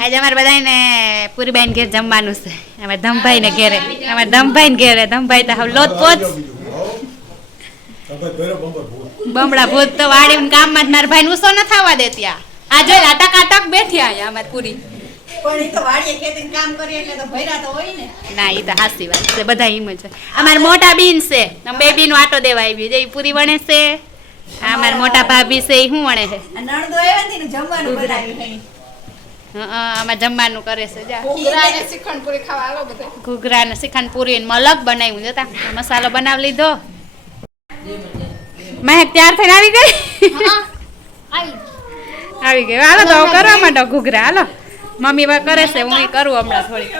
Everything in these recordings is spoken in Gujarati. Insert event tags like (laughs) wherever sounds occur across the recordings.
આજે અમારે બધાને પૂરીબાઈને ઘેર જમવાનું છે. અમારે ધમભાઈ ને ઘેરે. અમારે ધમભાઈ ને ઘેરે. ધમભાઈ તો હવે લોત પોચ બમડા ભૂત તો વાડી કામમાં જ મારા ભાઈ ઉસો ન થવા દે ત્યાં. આ જોઈ આ ટકાટક બેઠી અહીંયા અમારે પૂરી. ને એ તો હાસી વાત છે. બધા એમ જ અમારે મોટા બીન છે. બે બીનો આટો દેવા આવી પૂરી વણે છે. આ માર મોટા ભાભી છે હું વણે છે? નણંદો આવ્યા ને જમવાનું બનાવ્યું છે હં, હં, આમાં જમવાનું કરે છે જા. ઘૂઘરા અને પૂરી ખાવા આલો બધા. ઘૂઘરા ને શ્રીખંડ પૂરી ને મલક બનાવ્યું જોતા? મસાલો બનાવી લીધો. મહેક ત્યાર થઈને આવી ગઈ? આવી ગઈ. હાલો તો કરવા માંડો ઘૂઘરા હાલો. મમ્મી હવે કરે છે હું કરું હમણાં થોડી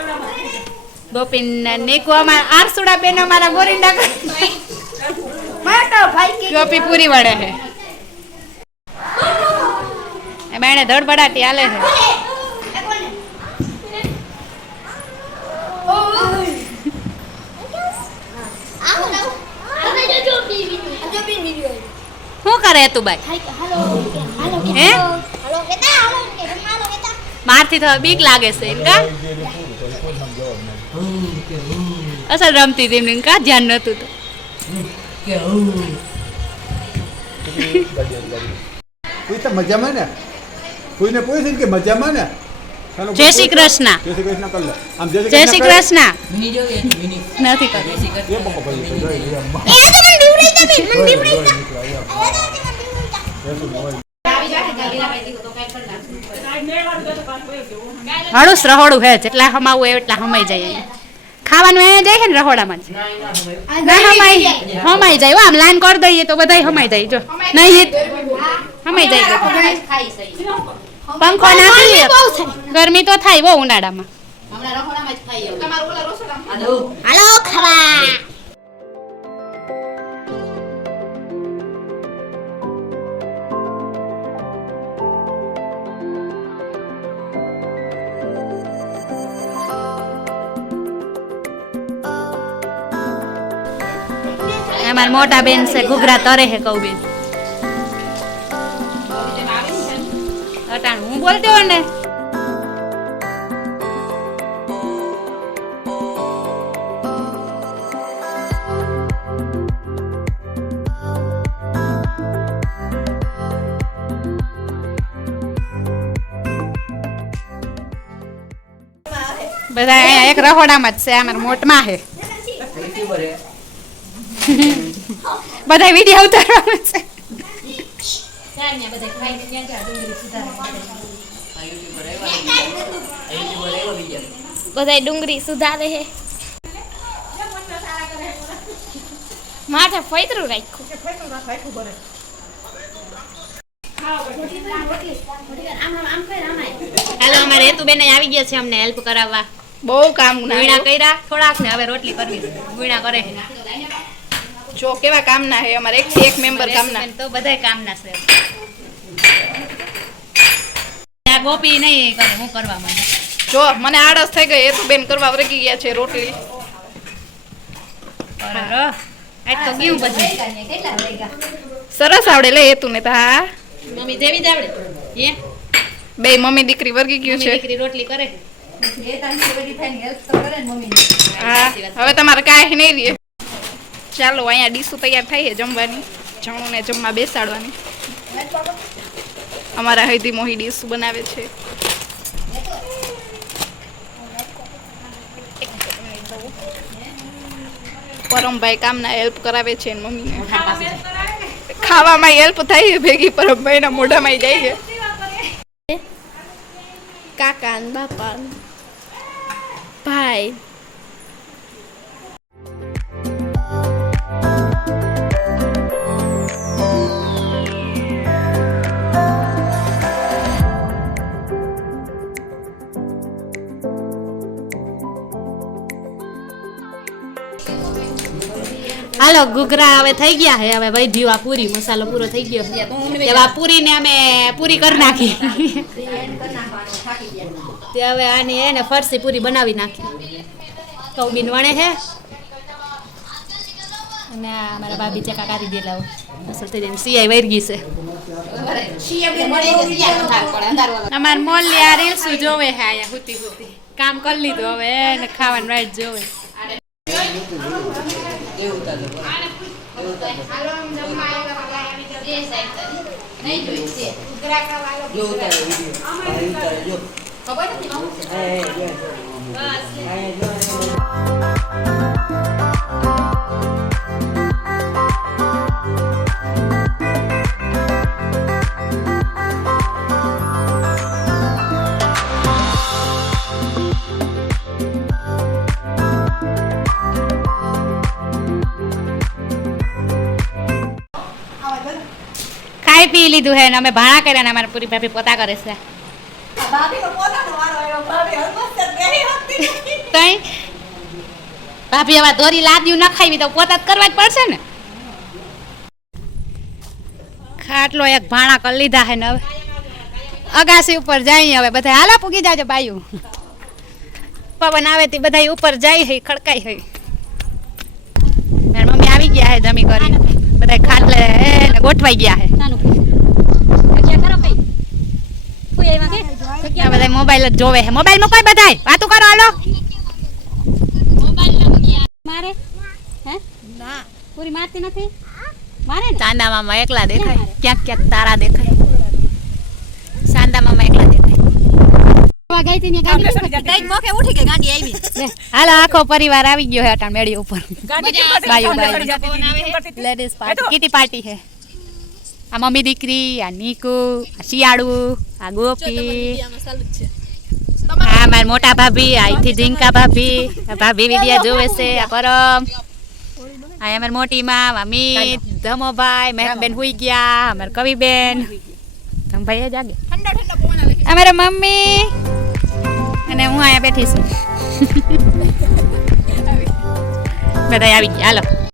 ગોપીન નીકુ અમારા આરસુડા બેન અમારા ગોરીંડા કરે ગોપી પૂરી વળે છે. એ બેને ધડબડાટી હાલે છે. શું કરે તું ભાઈ હે? મારથી તો બીક લાગે છે એમ કા? અસલ રમતી હતી કા? ધ્યાન નતું તો. કોઈ તો મજામાં ને? કોઈને પૂછે કે મજામાં ને? જય શ્રી કૃષ્ણ. જય શ્રી કૃષ્ણ કર લે. આમ જય જય શ્રી કરે. કૃષ્ણ. નથી કરતી. એ બકો ભાઈ તો મને જય અંબા. હળુસ રહોડું હે જેટલા હમાવું એટલા હમાઈ જાય. ખાવાનું એ જાય છે ને રહોડામાં જ. ના હમાઈ હમાઈ જાય. હો, આમ લાઈન કરી દઈએ તો બધાય હમાઈ જાય જો. નહીં હમાઈ જાય પંખો નાખી ગરમી તો થાય બહુ ઉનાળામાં. હાલો ખાવા. અમારા મોટા બેન છે, ઘૂઘરા તરે હે કઉ બેન. હું બોલતો ને? બધા એક રહોડામાં જ છે, અમારા મોટમાં છે. (laughs) બધા વીડિયો ઉતારવામાં છે. બધા ડુંગળી સુધારે હે. માથે ફૈતરું રાખ્યું. હાલો અમારે હેતુબેન આવી ગયા છે અમને હેલ્પ કરાવવા. બહુ કામ વીણા કર્યા થોડાક ને હવે રોટલી કરવી. વીણા કરે છે જો કેવા કામના હે અમારે એક એક મેમ્બર કામના. તો બધાય કામના છે. આ ગોપી નહીં કરે હું કરવા મને જો મને આળસ થઈ ગઈ. એ તો બેન કરવા વરગી ગયા છે રોટલી. આજ તો ગયું બધું. સરસ આવડે લે એ તું ને તો હા. મમ્મી દેવી જ આવડે. હે? બે મમ્મી દીકરી વરગી ગયું છે. દીકરી રોટલી કરે. એ તારી બધી થઈને હેલ્પ તો કરે ને હા હવે તમારે કાંઈ નહીં રહે. ચાલો અહીંયા ડીશું તૈયાર થઈ જમવાની. જમું ને જમવા બેસાડવાની. અમારા હૈદી મોહી ડીશું બનાવે છે. પરમભાઈ કામના હેલ્પ કરાવે છે એની મમ્મીને. ખાવામાં હેલ્પ થાય છે ભેગી પરમભાઈના મોઢામાં જાય છે. કાકા બાપા ભાઈ હાલો ઘૂઘરા હવે થઈ ગયા હે હવે વૈધ્યું આ પૂરી મસાલો પૂરો થઈ ગયો છે. હવે આ પૂરીને અમે પૂરી કરી નાખી. (laughs) તે હવે આની એને ફરસી પૂરી બનાવી નાખી. કૌબીન વણે હે અને મારા ભાભી ચેકા કાઢી દેલા સત્યજન સિયાઈ વરગી છે. અમાર મોલ આ રીલ્સ જોવે હે હુતી હુતી. કામ કરી લીધું હવે એને ખાવાનું રાઈટ જોવે. દેવતા દેવતા ખબર નથી ખાઈ પી લીધું હે ને અમે ભાણા કર્યા ને અમારા પૂરી ભાભી પોતા કરે છે ભાભીનો પોતાનો વારો આવ્યો ભાભી હલમસ્ત જ બેહી હતી નથી. તઈ ભાભી હવે દોરી લાદ્યું ન ખાવી તો પોતા જ કરવા જ પડશે ને ખાટલો એક ભાણા કરી લીધા હે ને હવે અગાસી ઉપર જઈએ હવે બધા હાલા પૂગી જાજો બાયું પવન આવે તે બધા ઉપર જાય હે ખડકાઈ હે મારી મમ્મી આવી ગયા હે જમી કરીને બધા ખાટલે હે ને ગોઠવાઈ ગયા હે મોબાઈલ જ જોવે છે. મોબાઈલ મૂકો બધાય? વાતો કરો હાલો. મારે? હે? પૂરી મારતી નથી? મારે ચાંદા મામા એકલા દેખાય? ક્યાંક ક્યાંક તારા દેખાય. ચાંદા મામા એકલા હાલો આખો પરિવાર આવી ગયો હે અટાણ મેળી ઉપર. પાર્ટી પાર્ટી હે આ મમ્મી દીકરી આ નીકુ આ શિયાળુ આ ગોપી. હા મારી મોટા ભાભી આ અહીંથી ઝીંકા ભાભી આ ભાભી વિડિયા જોવે છે આ પરમ. આ અમારી મોટી માં અમિત ધમોભાઈ મહેકબેન હુઈ ગયા અમારે કવિબેન. ધમભાઈ જાગે અમારા મમ્મી. અને હું અહીંયા બેઠી છું. (laughs) બધા આવી ગયા. હાલો.